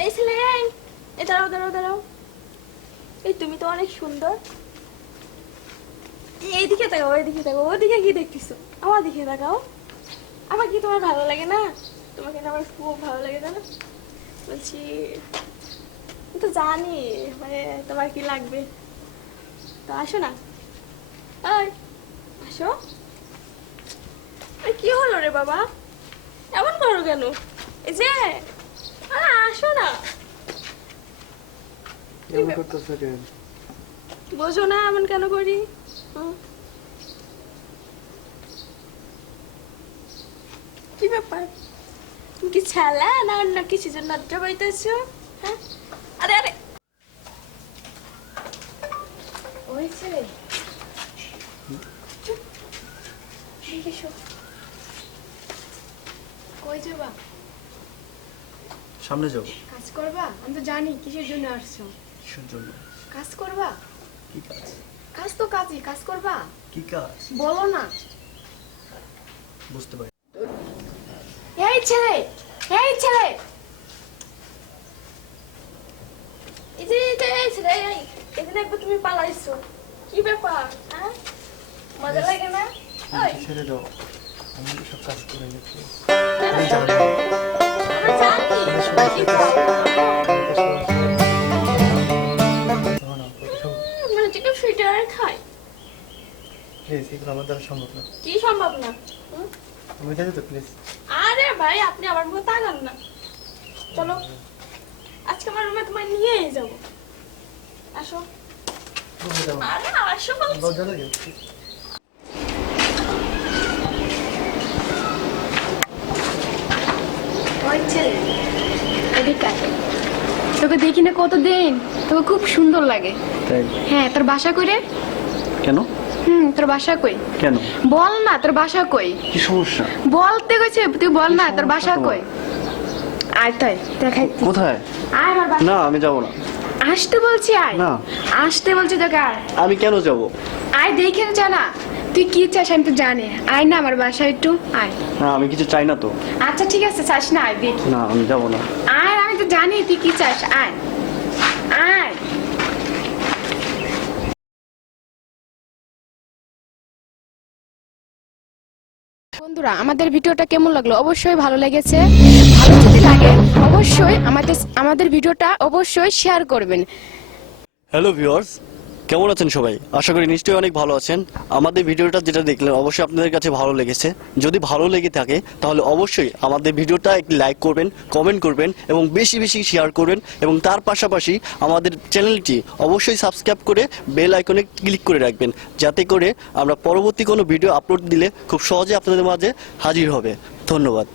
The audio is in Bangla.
এই ছেলে, এই দাঁড়াও দাঁড়াও দাঁড়াও। এই তুমি তো অনেক সুন্দর। এইদিকে তাকাও এইদিকে তাকাও, ওদিকে কি দেখতেছো। আমার দিকে তাকাও। আমার কি তোমার ভালো লাগে না? তোমাকে না আমার খুব ভালো লাগে না বলছি তো জানি মানে তোমার কি লাগবে। তো আসো না। আসো। কি হলো রে বাবা? এমন করো কেন? এই যে আসো না। এমন করতেছো কেন? বোঝো না এমন কেন করি? কি ব্যাপার? তুমি কি ছালা না অন্য কিছু জন্য লজ্জা পাইতেছো হ্যাঁ? আরে আরে। ওই ছেলে। কই যাবা? সামনে যাব কাজ করবা? আমি তো জানি কিসের জন্য আসছো? কিসের জন্য? কাজ করবা? কি কাজ? কাজ তো কাজই কাজ করবা? কি কাজ? বলো না। বুঝতে পারি। এই ছেলে এই ছেলে! এই যে এই ছেলে একবার তুমি পালাইছো। কি ব্যাপার হ্যাঁ? মজা লাগে না? ছেড়ে দাও। আমি সব কাজ করে নিচ্ছি। আমরা আরে ভাই আপনি আমার মুখে তাকান না চলো আজকে আমার রুমে তোমায় নিয়েই যাব আসো আরে, আসো বলছি। লজ্জা লাগে ওই ছেলে এদিকে তোকে দেখি না কতদিন? তোকে খুব সুন্দর লাগে। তাই? হ্যাঁ তোর বাসা কই রে? কেন? হুম তোর বাসা কই? কেন? বল না তোর বাসা কই? কি সমস্যা? বলতে কইছে তুই বল না তোর বাসা কই? আয় তাই দেখাই কোথায়? আয় আমার বাসা। না আমি যাব না। আসতে বলছি আয়। না। আসতে বলছি তোকে আয়। আমি কেন যাব? আয় দেখে জানা তুই কি চাস আমি তো জানি। আয় না আমার বাসায় একটু আয়। না আমি কিছু চাই না তো। আচ্ছা ঠিক আছে চাস না আয় দেখি। না আমি যাব না। আয় আমি তো জানি তুই কি চাস আয়। আয়। বন্ধুরা আমাদের ভিডিওটা কেমন লাগল? অবশ্যই ভালো লেগেছে। ভালো যদি লাগে অবশ্যই আমাদের আমাদের ভিডিওটা অবশ্যই শেয়ার করবেন। হ্যালো ভিউয়ার্স কেমন আছেন সবাই? আশা করি নিশ্চয়ই অনেক ভালো আছেন। আমাদের ভিডিওটা যেটা দেখলেন, অবশ্যই আপনাদের কাছে ভালো লেগেছে। যদি ভালো লেগে থাকে, তাহলে অবশ্যই আমাদের ভিডিওটা একটি লাইক করবেন, কমেন্ট করবেন এবং বেশি বেশি শেয়ার করবেন এবং তার পাশাপাশি আমাদের চ্যানেলটি অবশ্যই সাবস্ক্রাইব করে বেল আইকনে ক্লিক করে রাখবেন, যাতে করে আমরা পরবর্তী কোনো ভিডিও আপলোড দিলে খুব সহজে আপনাদের মাঝে হাজির হবে। ধন্যবাদ।